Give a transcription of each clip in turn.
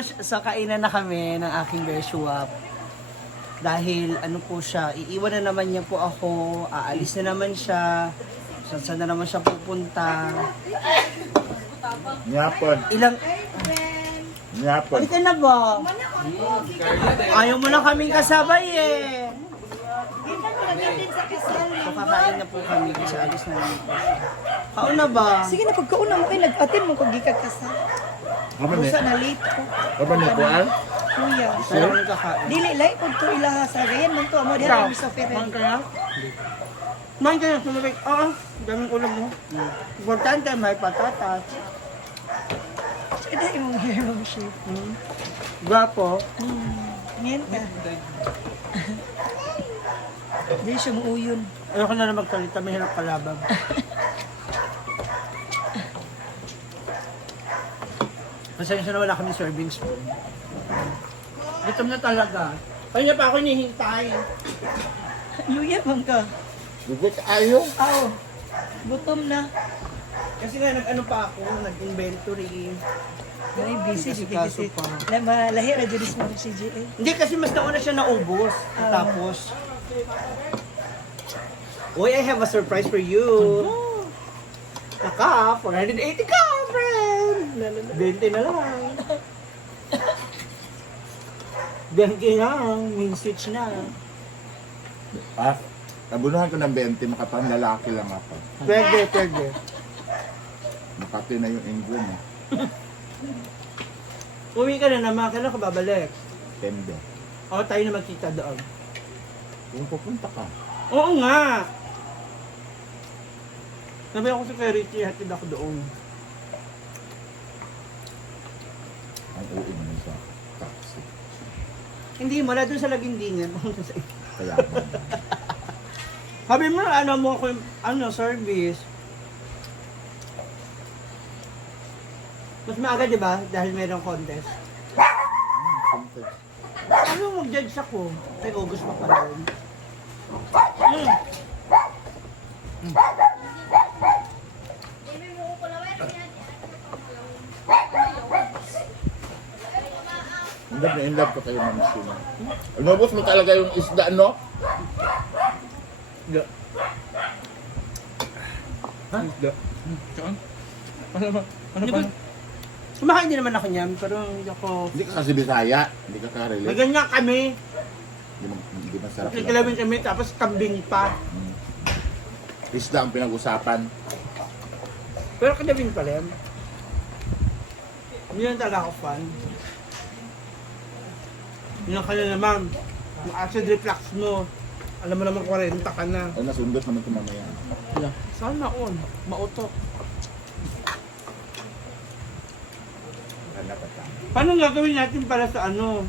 sa kainan na kami ng aking Bershwap. Dahil ano po siya, iiwan na naman niya po ako, aalis na naman siya, saan na naman siya pupunta. Nyapon. Ilang, Nyapon. halika na ba? Ayaw mo na kaming kasabay eh. So kakain na po kami kasi alis na naman po siya. Kaon na ba? Sige na, pagkauna mo kayo, nag-attend mo kung gikag ka sa... Ano ni? Usa na late ko. Ano ni kuan? Kuya. Kaya kami kakain. Dili, like ko to ilaha sa gayan man to. Amo diha kami sa Man Ferrer. kaya? Man kaya, sumabay. Oo, daming ulam mo. Importante, may patatas. Ito yung hair mo, chef. Gwapo. Ngayon ka. Di siya muuyon. Ayoko na na magsalita, may hirap kalabang. Pasensya na wala kami serving spoon. Gutom na talaga. Kanya pa ako hinihintay. Luya bang ka? Gugut ayo. Aw. Gutom na. Kasi nga nag-ano pa ako, nag-inventory. Ay, busy, Kasi busy, kaso busy. pa. Lahi na dyan is mga CGA. Hindi kasi mas nauna siya naubos. Tapos, Uy, I have a surprise for you. Naka, 480 ka, friend. 20 na lang. 20 lang, main switch na. Ah, nabunuhan ko ng 20, makapang lalaki lang ako. Pwede, pwede. Makati na yung England eh. Uwi ka na naman, kailan ka babalik? Tende. O, tayo na magkita doon. Kung pupunta ka. Oo nga. Sabi ako sa kay Richie, hatid ako doon. Ang uwi naman sa taxi. Hindi, wala doon sa Lagindingan. Kaya ako. Sabi mo, ano mo ako, service. Mas maaga, di ba? Dahil mayroong contest. Ano mag-judge ako? Kay August pa pala yun. In love ko kayo ng sino. Inubos mo talaga yung isda, no? Hindi. Ha? Isda. Saan? Ano ba? Ano Hindi ba? ko, kumakain din naman ako niyan, pero hindi ako... Hindi ka kasi Bisaya. Hindi ka May ka-relate. ganyan kami. Hindi masarap. Kikilawin kami, tapos kambing pa. Isda ang pinag-usapan. Pero kadabing pa rin. Hindi lang talaga ako fan. Yun ang kanya naman. Yung acid reflux mo. Alam mo naman 40 ka na. Ay, nasundot naman ito mamaya. Sana on. Mautok. Hanap ka. Paano gagawin natin para sa ano?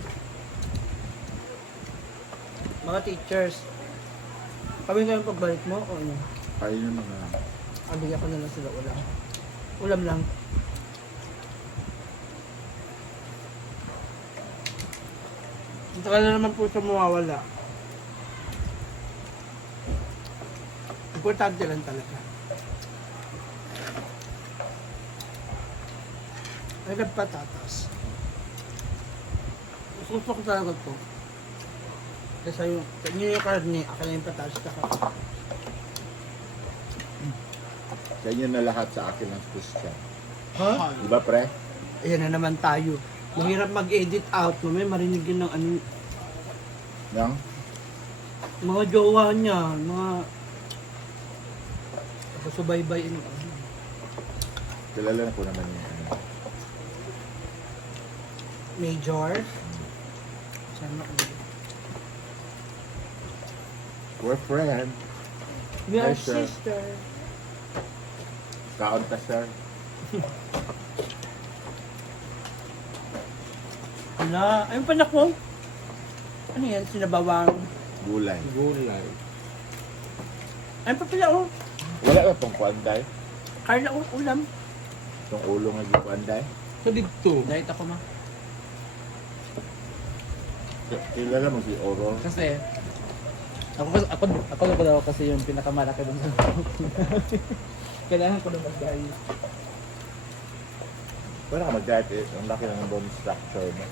Mga teachers. Kami na yung pagbalik mo o ano? Kayo yun na. Abigyan ko na lang sila ulam. Ulam lang. Saka na naman po siya mawawala. Importante lang talaga. Ay, patatas. Gusto ko talaga to. Kasi yung, yung karne, akin na yung patatas. Sa inyo na lahat, sa akin ang pusta. Ha? Di ba, pre? Ayan na naman tayo. Mahirap mag-edit out. Mamaya marinig yun ng ano, Yang? mga jowa niya, mga subaybay ano. Kilala na po naman yung ano. Major. Sana We're friend. we are Hi, sir. sister. Kaon ka, sir. Ala, ayun pa na ko. Ano yan? Sinabawang. Gulay. Gulay. Ayun pa pala oh. Wala ka pang kuanday? Carla oh, ulam. Itong ulo nga yung kuanday? Sa dito. Diet ako ma. Kilala mo si Oro? Kasi, ako daw kasi yung pinakamalaki dun sa Kailangan ko na mag-diet. Pero ka mag-diet eh. Ang laki na ng bone structure mo.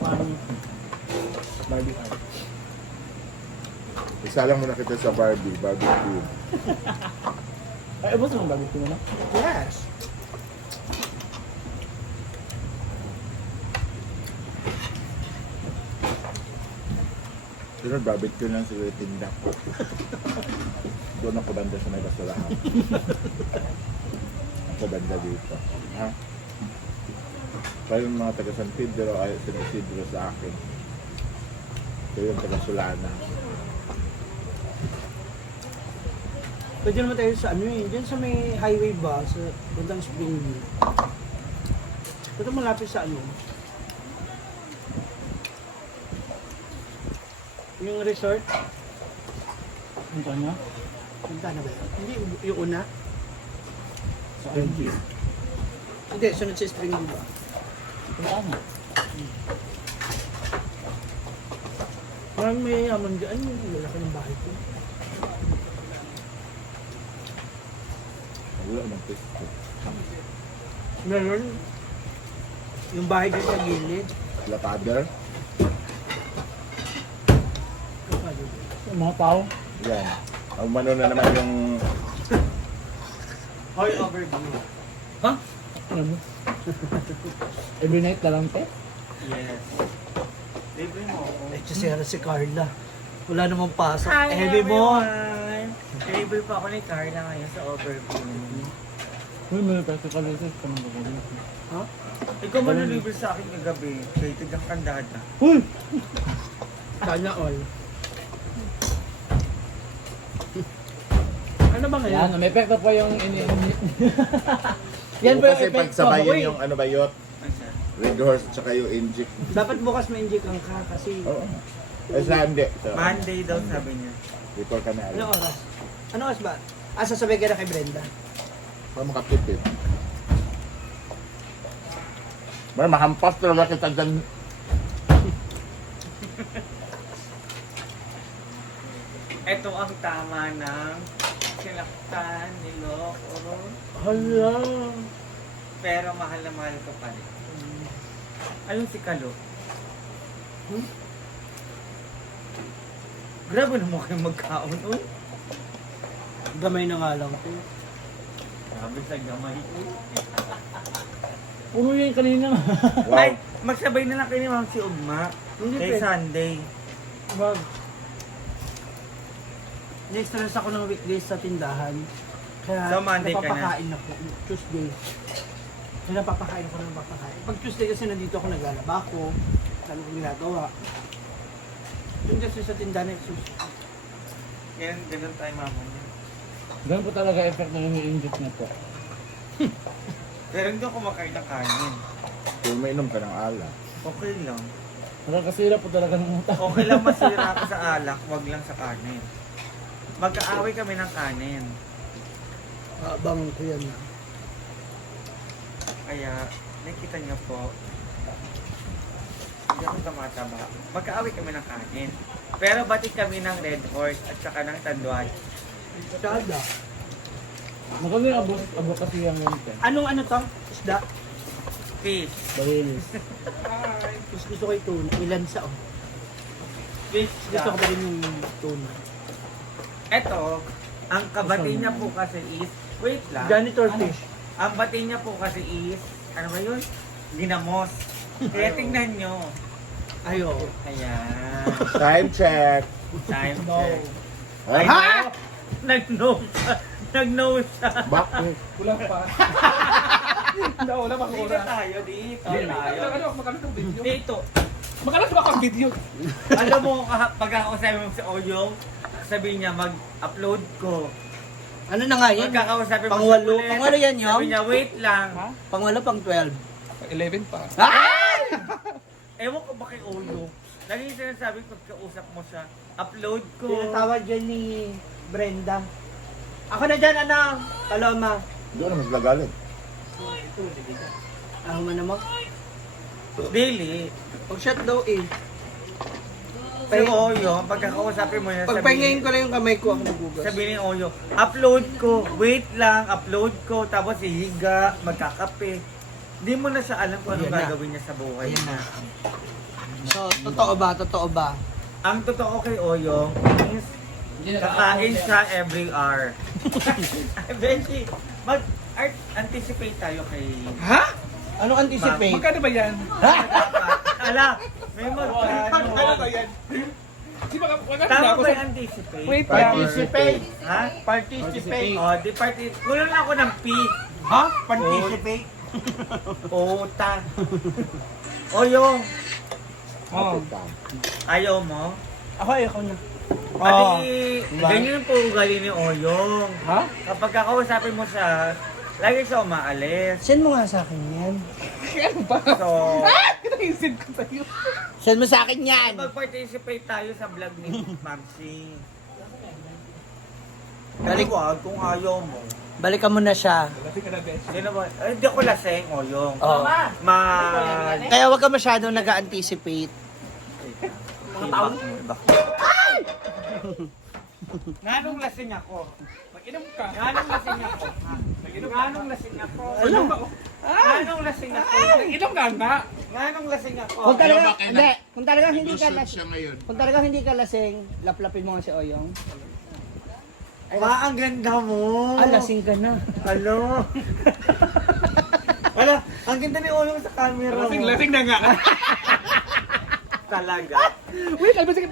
Paano? Barbie art. Isa lang muna kita sa barbecue. Ay, ubos mo barbecue mo na? Yes. Pero barbecue lang sila tinda ko. Doon ako banda sa may basurahan. Ako banda dito. Ha? Kaya yung mga taga San Pedro ay San Isidro sa akin. Kaya yung taga Solana. Pwede naman tayo sa ano eh, dyan sa may highway ba, sa bandang Springville. Ito malapit sa ano. Yung resort, Ito niya? punta na ba yun? Hindi, yung una. Sa RG. Hindi, sunod sa Springville ba? Punta na. Parang may yaman dyan, yung lalaki ng bahay ko. Wala ng pesto. Meron. Yung bahay dyan sa gilid. La Padre. Yung mga tao. Yan. Ang mano na naman yung Hoy, overview. Ha? Ano mo? Every night na lang, te? Yes. Libre mo ako. Eh, si Carla. Wala namang pasok. Hi Heavy mo. everyone! Deliver pa ako ni Carla ngayon sa overview. Uy, may practical research ka nang gagawin. Ha? Ikaw ba deliver sa akin kagabi? Kaya tigang kandada. Uy! Sana all. Ano ba ngayon? Yan, may epekto po yung ini-init. Yan ba yung kasi epekto? pagsabayin Uy, yung ano ba yun? Red horse at saka yung inject. dapat bukas may inject ang ka kasi Oo. Eh sa hindi. So, Monday daw sabi niya. before ka na ano alam. oras? Ano oras ba? Ah, sasabay ka na kay Brenda. Para makatipid. Mara, mahampas talaga kita dyan. Ito ang tama ng sinaktan, niloko. Hala. Pero mahal na mahal ko pa rin. Ayun si Kalo. Grabe naman kayo magkaon. Uy. Gamay na nga lang po. Grabe sa gamay. Puno yan kanina. Wow. Ay, magsabay na lang kayo ni Ma'am si Ugma. Hindi Kay pwede. Sunday. Wag. Na-stress ako ng weekdays sa tindahan. Kaya So, Monday ka na? napapakain ako. Tuesday. Kaya napapakain ako ng napapakain. Pag Tuesday kasi nandito ako naglalaba ako. Ano kong ginagawa. Yung kasi sa tindahan ay sus. Ganun tayo mama niya. Ganun po talaga effect ng ini-inject na po. Pero hindi ako kumakain ng kanin. Kung mainom ka ng ala. Okay lang. Nakakasira po talaga ng utak. Okay lang masira ako sa alak, wag lang sa kanin. Magkaaway kami ng kanin. Abangan ko yan na. Kaya, nakita niyo po, hindi ako tumataba. Magkaaway kami ng kanin. Pero bati kami ng Red Horse at saka ng Tanduay. Kada. Maganda yung abo kasi yung ganito. Anong ano to? Isda? Fish. Balinis. Gusto ko yung tuna. Ilansa oh. Fish Gusto ko siya. pa rin yung tuna. Eto, ang kabati niya po kasi is, wait lang. Janitor fish. Ang bati niya po kasi is, ano ba yun? Ginamos. Kaya tingnan nyo. Ayo. Ayan. Time check. Time No. check. Ay, Ha? Nag-no siya. Nag-no siya. bakit? Kulang pa. Wala pa Dito tayo, dito tayo. Makalas ng video. Dito. Makalas ba ang video? Alam mo, pag ako sabi mo sa audio, sabihin niya mag-upload ko. Ano na nga yan? Magkakausapin mo Pangwalo. ulit. Pangwalo yan yung? Sabi niya, wait lang. Pangwalo pang 12. 11 pa. Ewan ko ba kay Oyo. Lagi yung sinasabi pagkausap mo siya, upload ko. Tinatawag dyan ni Brenda. Ako na dyan, anak. Paloma. Doon na mas lagalit. Ako man naman. Daily. Pag shot daw eh. Si Oyong, pagkakausapin mo yan, Pagpahingayin ko lang yung kamay ko, ako nagugas. sabi ni Oyong, upload ko, wait lang, upload ko, tapos hihiga, magkakape. Hindi mo na siya alam kung anong Ayan na. gagawin niya sa buhay Ayan niya. So, totoo ba? Totoo ba? Ang totoo kay Oyong is kakain siya every hour. Eventually, anticipate tayo kay... Ha? Anong anticipate? Magkano ba yan? Ala, may magkano. yan? Di ba magkano Tama ako ba sa... yung anticipate? Wait lang. Participate. Ha? Participate. Oh, di kulang lang ako ng P. Ha? Participate. Puta. Oyong, Oh. ayaw mo? Ako, ayoko na. Pati, diba? ganyan po ugali ni Oyong. Ha? Kapag kakausapin mo siya, lagi siya umaalis. Send mo nga sa akin yan. Ano ba? So, Kinaisip ko sa'yo. Send mo sa akin yan. mag-participate tayo sa vlog ni Mamsi. Balik- Wag kung ayaw mo. Balikan mo na siya. Kasi ka na, besh. Sino ba? Ay, hindi ako laseng, Oyong. Oo. Kaya wag ka masyadong nag-anticipate. Mga tao. Nganong lasing ako? Mag-inom ka. Nganong lasing ako? Nganong lasing ako? Ano? Nganong lasing ako? Mag-inom ka nga. Nganong lasing ako? Kung talaga, Ayaw ba kayo hindi. Kung talaga hindi ka Lusot lasing, siya ngayon. kung talaga hindi ka lasing, laplapin mo nga si Oyong. Ma, ang ganda mo. Ah, lasing ka na. Alo. Ala, ang ganda ni Oyong sa camera mo. Lasing na nga. Talaga. Wait, alba sige.